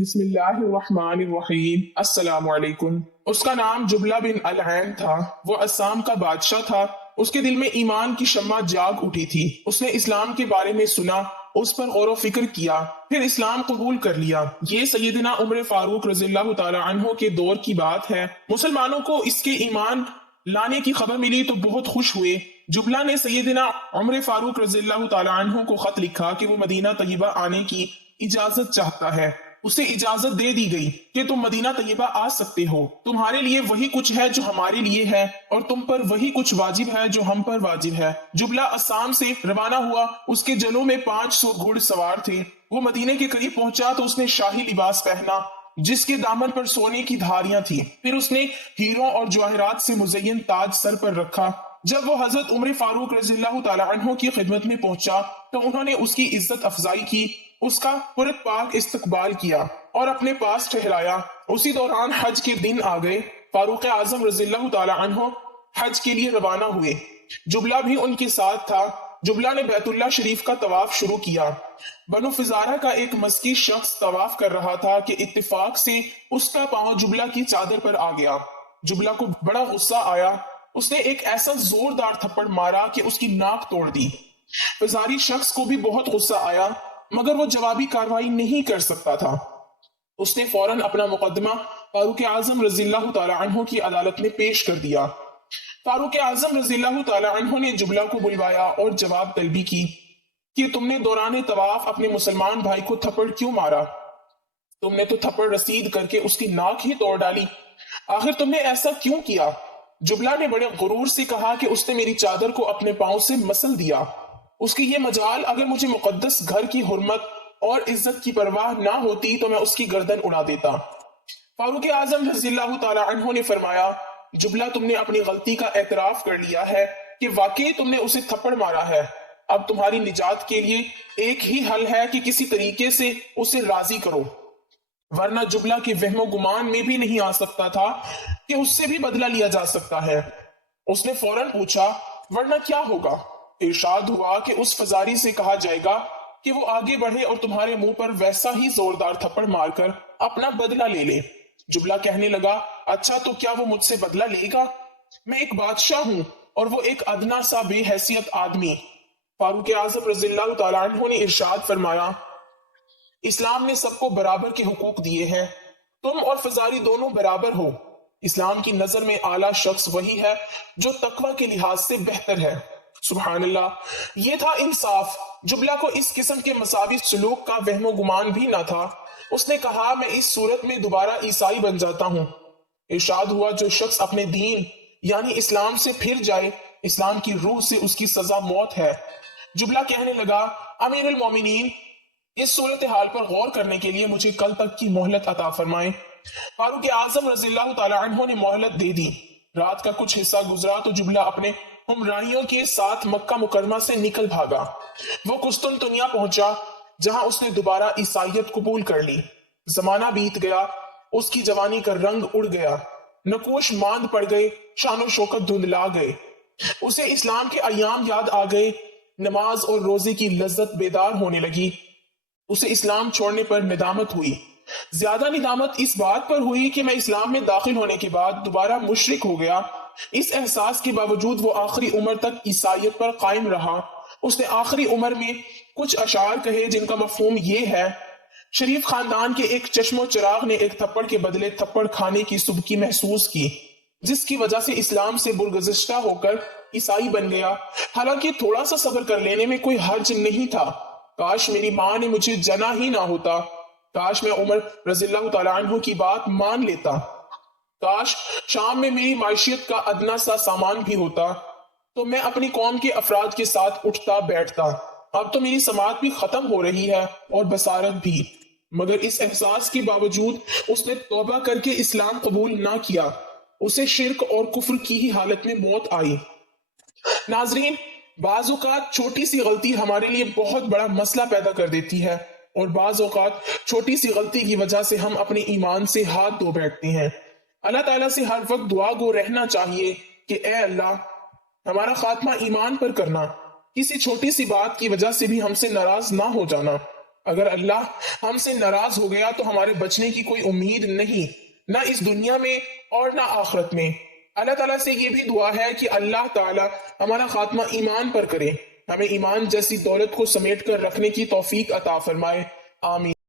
بسم اللہ الرحمن الرحیم، السلام علیکم۔ اس کا نام جبلہ بن العین تھا، وہ اسام کا بادشاہ تھا۔ اس کے دل میں ایمان کی شمع جاگ اٹھی تھی۔ اس نے اسلام کے بارے میں سنا، اس پر غور و فکر کیا، پھر اسلام قبول کر لیا۔ یہ سیدنا عمر فاروق رضی اللہ تعالی عنہ کے دور کی بات ہے۔ مسلمانوں کو اس کے ایمان لانے کی خبر ملی تو بہت خوش ہوئے۔ جبلہ نے سیدنا عمر فاروق رضی اللہ تعالی عنہ کو خط لکھا کہ وہ مدینہ طیبہ آنے کی اجازت چاہتا ہے۔ اسے اجازت دے دی گئی کہ تم مدینہ طیبہ آ سکتے ہو۔ تمہارے لیے وہی کچھ ہے جو ہمارے لیے ہے، اور تم پر وہی کچھ واجب ہے جو ہم پر واجب ہے۔ جبلہ اسام سے روانہ ہوا، اس کے جلوں میں 500 گھڑ سوار تھے۔ وہ مدینے کے قریب پہنچا تو اس نے شاہی لباس پہنا جس کے دامن پر سونے کی دھاریاں تھیں۔ پھر اس نے ہیروں اور جواہرات سے مزین تاج سر پر رکھا۔ جب وہ حضرت عمر فاروق رضی اللہ تعالی عنہ کی خدمت میں پہنچا تو انہوں نے اس کی عزت افزائی کی، اس کا پرت پاک استقبال کیا اور اپنے پاس ٹھہرایا۔ اسی دوران حج کے دن آ گئے۔ فاروق اعظم رضی اللہ تعالی عنہ حج کے لیے روانہ ہوئے۔ جبلہ بھی ان کے ساتھ تھا۔ جبلہ نے بیت اللہ شریف کا طواف شروع کیا۔ بنو فزارہ کا ایک مسکی شخص طواف کر رہا تھا کہ اتفاق سے اس کا پاؤں جبلہ کی چادر پر آ گیا۔ جبلہ کو بڑا غصہ آیا۔ اس نے ایک ایسا زوردار تھپڑ مارا کہ اس کی ناک توڑ دی۔ فزاری شخص کو بھی بہت غصہ آیا، مگر وہ جوابی کارروائی نہیں کر سکتا تھا۔ اس نے فوراً اپنا مقدمہ فاروق اعظم رضی اللہ تعالی عنہ کی عدالت میں پیش کر دیا۔ فاروق اعظم رضی اللہ تعالی عنہ نے جبلہ کو بلوایا اور جواب طلبی کی کہ تم نے دوران طواف اپنے مسلمان بھائی کو تھپڑ کیوں مارا؟ تم نے تو تھپڑ رسید کر کے اس کی ناک ہی توڑ ڈالی۔ آخر تم نے ایسا کیوں کیا؟ جبلہ نے بڑے غرور سے کہا کہ اس نے میری چادر کو اپنے پاؤں سے مسل دیا۔ اس کی یہ مجال، اگر مجھے مقدس گھر کی حرمت اور عزت کی پرواہ نہ ہوتی تو میں اس کی گردن اڑا دیتا۔ فاروق اعظم رضی اللہ تعالی عنہ نے فرمایا، جبلہ تم نے اپنی غلطی کا اعتراف کر لیا ہے کہ واقعی تم نے اسے تھپڑ مارا ہے۔ اب تمہاری نجات کے لیے ایک ہی حل ہے کہ کسی طریقے سے اسے راضی کرو، ورنہ جبلہ کے وہم و گمان میں بھی نہیں آ سکتا تھا کہ اس سے بھی بدلہ لیا جا سکتا ہے۔ اس نے فوراً پوچھا، ورنہ کیا ہوگا؟ ارشاد ہوا کہ اس فزاری سے کہا جائے گا کہ وہ آگے بڑھے اور تمہارے منہ پر ویسا ہی زوردار تھپڑ مار کر اپنا بدلہ لے لے۔ جبلہ کہنے لگا، اچھا تو کیا وہ مجھ سے بدلہ لے گا؟ میں ایک بادشاہ ہوں اور وہ ایک ادنا سا بے حیثیت آدمی۔ فاروق اعظم رضی اللہ تعالی عنہ نے ارشاد فرمایا، اسلام نے سب کو برابر کے حقوق دیے ہیں، تم اور فزاری دونوں برابر ہو۔ اسلام کی نظر میں اعلیٰ شخص وہی ہے جو تقوی کے لحاظ سے بہتر ہے۔ سبحان اللہ، یہ تھا انصاف۔ جبلہ کو اس قسم کے مساوی سلوک کا وہم و گمان بھی نہ تھا۔ اس نے کہا، میں اس صورت میں دوبارہ عیسائی بن جاتا ہوں۔ ارشاد ہوا، جو شخص اپنے دین یعنی اسلام سے پھر جائے، اسلام کی روح سے اس کی سزا موت ہے۔ جبلہ کہنے لگا، امیر المومنین، اس صورتحال پر غور کرنے کے لیے مجھے کل تک کی مہلت عطا فرمائیں۔ فاروق اعظم رضی اللہ تعالی عنہ نے مہلت دے دی۔ رات کا کچھ حصہ گزرا تو جبلہ اپنے ہمراہیوں کے ساتھ مکہ مکرمہ سے نکل بھاگا۔ وہ قسطنطنیہ پہنچا جہاں اس نے دوبارہ عیسائیت قبول کر لی۔ زمانہ بیت گیا، اس کی جوانی کا رنگ اڑ گیا، نقوش ماند پڑ گئے، شان و شوکت دھندلا گئے۔ اسے اسلام کے ایام یاد آ گئے، نماز اور روزے کی لذت بیدار ہونے لگی۔ اسے اسلام چھوڑنے پر ندامت ہوئی۔ زیادہ ندامت اس بات پر ہوئی کہ میں اسلام میں داخل ہونے کے بعد دوبارہ مشرک ہو گیا۔ اس احساس کے باوجود وہ آخری عمر تک عیسائیت پر قائم رہا۔ اس نے آخری عمر میں کچھ اشعار کہے جن کا مفہوم یہ ہے، شریف خاندان کے ایک چشم و چراغ نے ایک تھپڑ کے بدلے تھپڑ کھانے کی سبکی محسوس کی، جس کی وجہ سے اسلام سے برگزشتہ ہو کر عیسائی بن گیا۔ حالانکہ تھوڑا سا صبر کر لینے میں کوئی حرج نہیں تھا۔ کاش میری ماں نے مجھے جنا ہی نہ ہوتا، کاش میں عمر رضی اللہ تعالی عنہ کی بات مان لیتا، کاش شام میں میری معیشت کا ادنا سا سامان بھی ہوتا تو میں اپنی قوم کے افراد کے ساتھ اٹھتا بیٹھتا۔ اب تو میری سماعت بھی ختم ہو رہی ہے اور بصارت بھی، مگر اس احساس کے باوجود اس نے توبہ کر کے اسلام قبول نہ کیا۔ اسے شرک اور کفر کی ہی حالت میں موت آئی۔ ناظرین، بعض اوقات چھوٹی سی غلطی ہمارے لیے بہت بڑا مسئلہ پیدا کر دیتی ہے، اور بعض اوقات چھوٹی سی غلطی کی وجہ سے ہم اپنے ایمان سے ہاتھ دھو بیٹھتے ہیں۔ اللہ تعالیٰ سے ہر وقت دعا گو رہنا چاہیے کہ اے اللہ، ہمارا خاتمہ ایمان پر کرنا، کسی چھوٹی سی بات کی وجہ سے بھی ہم سے ناراض نہ ہو جانا۔ اگر اللہ ہم سے ناراض ہو گیا تو ہمارے بچنے کی کوئی امید نہیں، نہ اس دنیا میں اور نہ آخرت میں۔ اللہ تعالیٰ سے یہ بھی دعا ہے کہ اللہ تعالیٰ ہمارا خاتمہ ایمان پر کرے، ہمیں ایمان جیسی دولت کو سمیٹ کر رکھنے کی توفیق عطا فرمائے، آمین۔